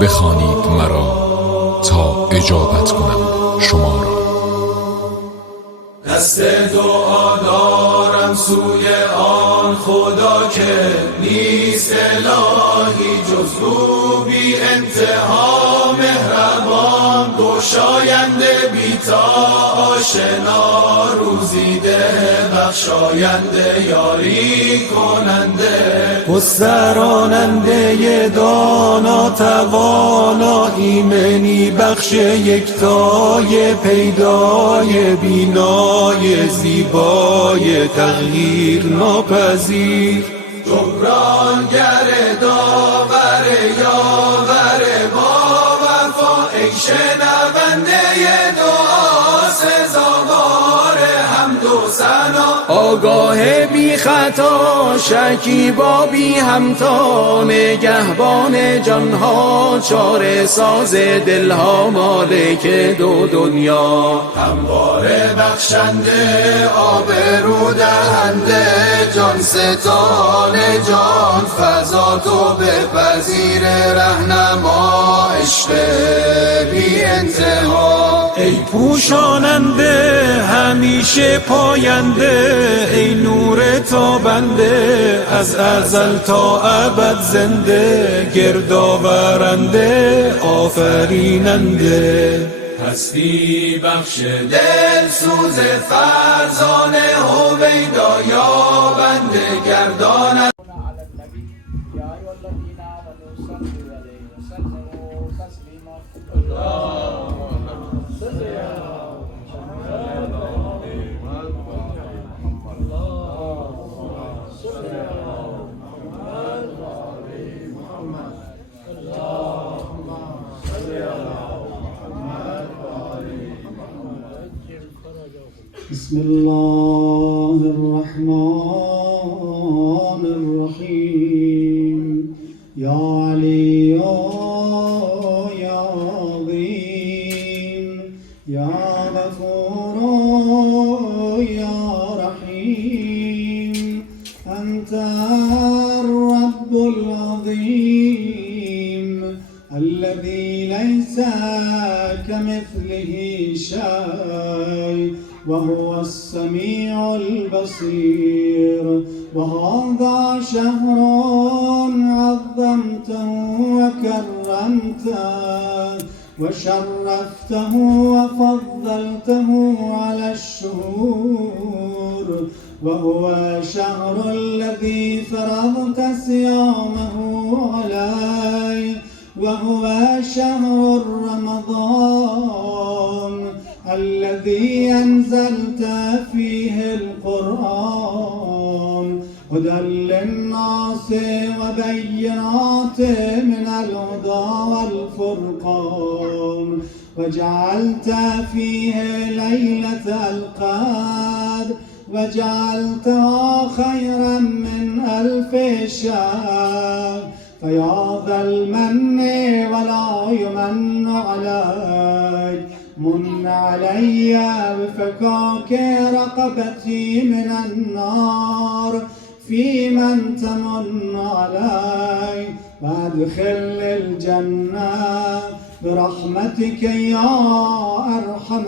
بخوانید مرا تا اجابت کنم شما را. دست دعا دارم سوی آن خدا که نیست الهی جز او، بی انتها مهربان، گشاینده بی‌تا آشنا، روزیده بخشاینده یاری کننده، گستراننده دانا توانا، ایمنی بخش یکتای پیدای بینای زیبای تغییر ناپذیر، جبرانگر داور یاور با وفا، ای شنونده دعا سزاوار حمد و ثنا، آگاه بی خطا شکیبا بی همتا، نگهبان جانها چاره ساز دلها، مالک دو دنیا، همواره بخشنده آبرو دهنده، جان ستان جان فضا تو بپذیر، رهنما عشق بی انتها، ای پوشاننده همیشه پاینده، ای نور تابنده از ازل تا ابد زنده، گردآورنده آفریننده، هستی بخش دل سوز فرزانه، هویدا یابنده گرداننده. بسم الله الرحمن الرحيم. يا علي يا عظيم يا غفور يا رحيم، أنت الرب العظيم الذي ليس كمثله شيء وهو السميع البصير. وهذا شهر عظمته وكرمته وشرفته وفضلته على الشهور، وهو شهر الذي فرضت صيامه علي، وهو شهر رمضان الذي أنزلت فيه القرآن هدى للناس وبينات من الهدى والفرقان، وجعلت فيه ليلة القدر وجعلتها خيرا من 1000 شهر. فيا ذا المن ولا يمن عليك، من علي بفكاك رقبتي من النار، في من تمن علي وادخل الجنة برحمتك يا أرحم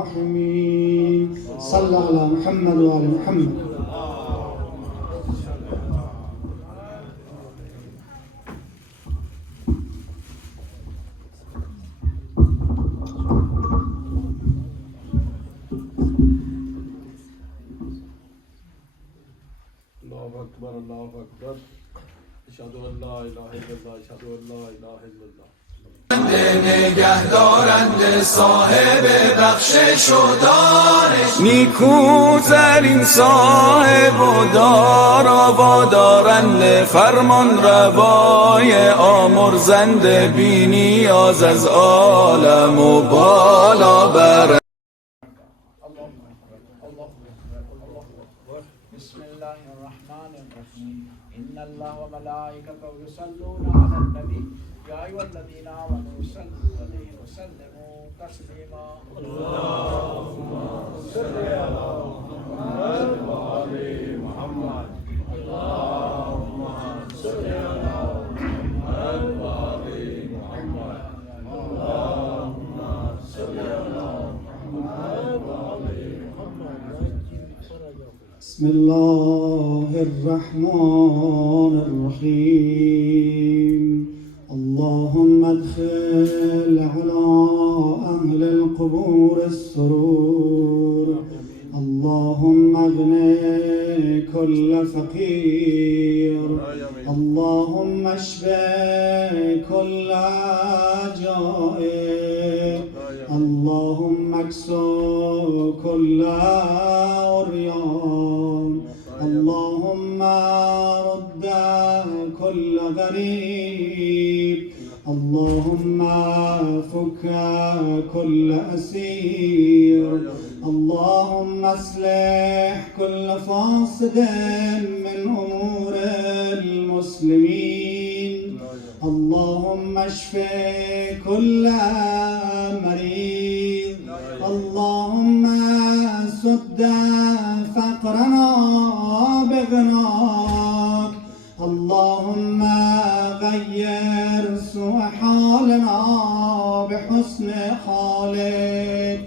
الراحمين. صلى على محمد وآل محمد. الله أكبر الله أكبر، أشهد أن لا إله إلا الله، أشهد أن لا إله إلا الله. نگهدارنده صاحب بخشش و دانش، نیکوترین صاحب و دارنده، فرمان روای آمرزنده، بی نیاز از عالم و بالا برنده. بسم الله الرحمن الرحيم. إن الله وملائكته يصلون على النبي يا أيها الذين آمنوا صلوا عليه وسلموا تسليما. اللهم صل على محمد وآل محمد. اللهم صل على محمد بسم الله الرحمن الرحيم اللهم ادخل على أهل القبور السرور اللهم اغنِ كل فقير اللهم اشف كل جائع اللهم اكسو كل عريان اللهم رد كل غريب اللهم فك كل أسير اللهم اصلح كل فاسد من أمور المسلمين اللهم اشف كل مريض اللهم سد فقرنا بغناك اللهم غير سوء حالنا بحسن حالك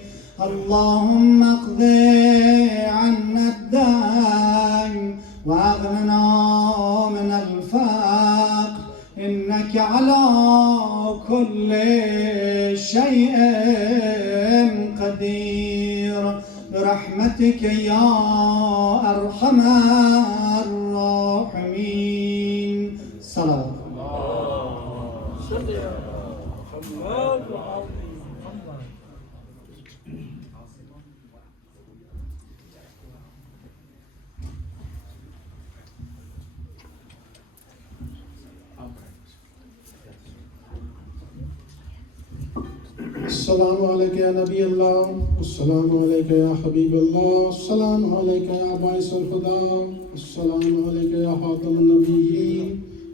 اللهم اقض عنا الدين واغننا من الفقر إنك على كل شيء قدير برحمتك يا أرحم الراحمين. صلوات السلام عليك يا نبي الله السلام عليك يا حبيب الله السلام عليك يا باعث الهدى السلام عليك يا خاتم النبيين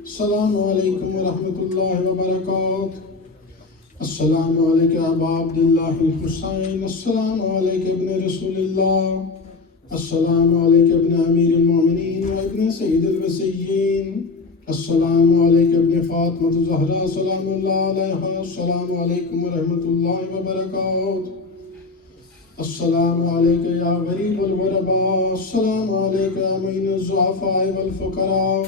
السلام عليكم ورحمة الله وبركاته السلام عليك يا أبا عبد الله الحسين السلام عليك ابن رسول الله السلام عليك ابن أمير المؤمنين وابن سيد الوصيين السلام عليك ابن فاطمة الزهراء سلام الله عليها السلام عليكم ورحمة الله وبركاته السلام عليك يا غريب الغرباء السلام عليك يا معين الضعفاء والفقراء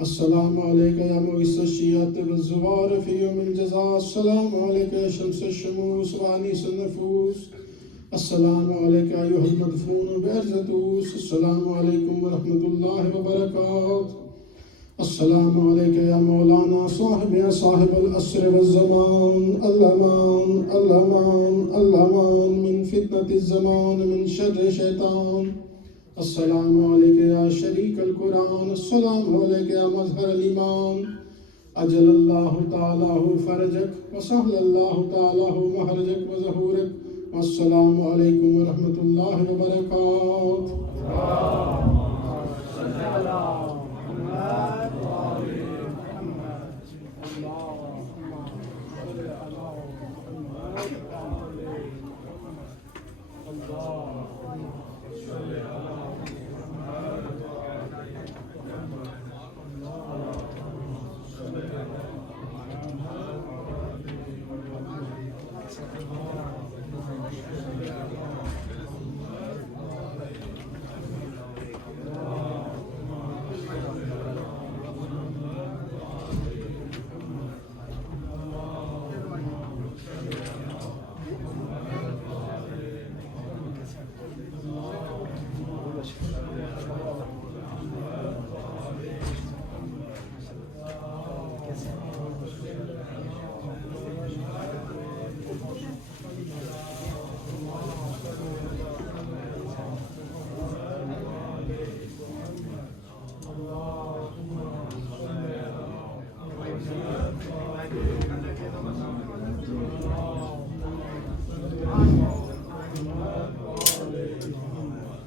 السلام عليك يا مؤيس الشيعة والزوار في يوم الجزاء السلام عليك يا شمس الشموس وأنيس النفوس السلام عليك أيها المدفون بأرض توس السلام عليكم ورحمة الله وبركاته السلام عليك يا مولانا صاحب الأسر والزمان الأمان الأمان الأمان من فتنة الزمان من شر شيطان السلام عليك يا شريك القرآن السلام عليك يا مظهر الإيمان أجل الله تعالى فرجك وسهل الله تعالى مخرجك وظهورك والسلام عليكم ورحمة الله وبركاته.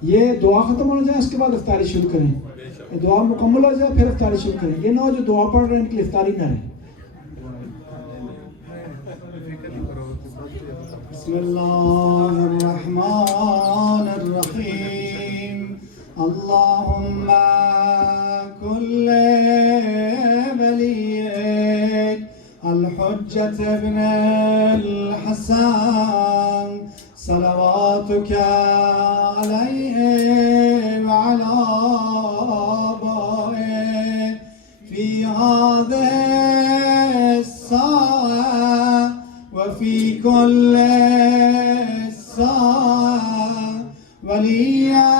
ये दुआ खत्म हो जाए इसके बाद इफ्तारी शुरू करें, दुआ मुकम्मल हो जाए फिर इफ्तारी शुरू करें। ये ना हो जो दुआ पढ़ रहे हैं इनकी इफ्तारी ना रहे। बिस्मिल्लाहिर्रहमानिर्रहीम अल्लाहुम्मा कुल्ले वलियक अल-हुज्जत इब्न अल-हसन सलवातुक अलैहि व هذه الساعة وفي كل ساعة وليا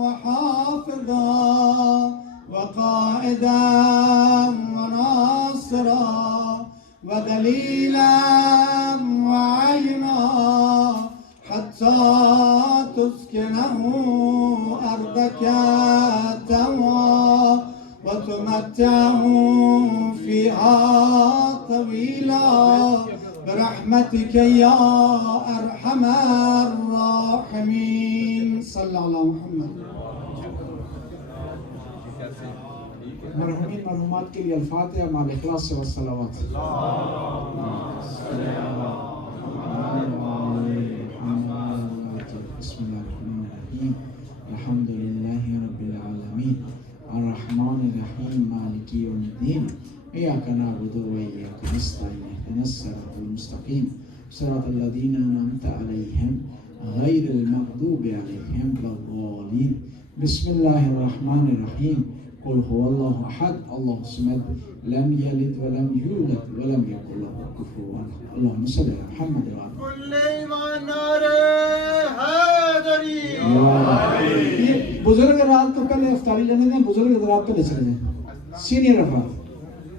وحافظا وقائدا وناصرا ودليلا وعينا حتى تسكنه أرضك توا وتمتعه فيها طويلا برحمتك يا أرحم الراحمين. صلى على محمد. مرحومین مرحومات کے لیے الفاتحہ مع الاخلاص والصلوات. بسم الله الرحمن الرحيم الحمد لله رب العالمين الرحمن الرحيم مالك يوم الدين إياك نعبد وإياك نستعين اهدنا الصراط المستقيم صراط الذين أنعمت عليهم غير المغضوب عليهم ولا الضالين. بسم الله الرحمن الرحيم قل هو الله أحد الله الصمد لم يلد ولم يولد ولم يكن له كفوا أحد. اللهم صل على محمد وعلى كل ایمان نعرے حیدری. یہ بزرگ رات تو پہلے افطاری لینے دیں, بزرگ رات پہلے چلے جائیں. سینئر افراد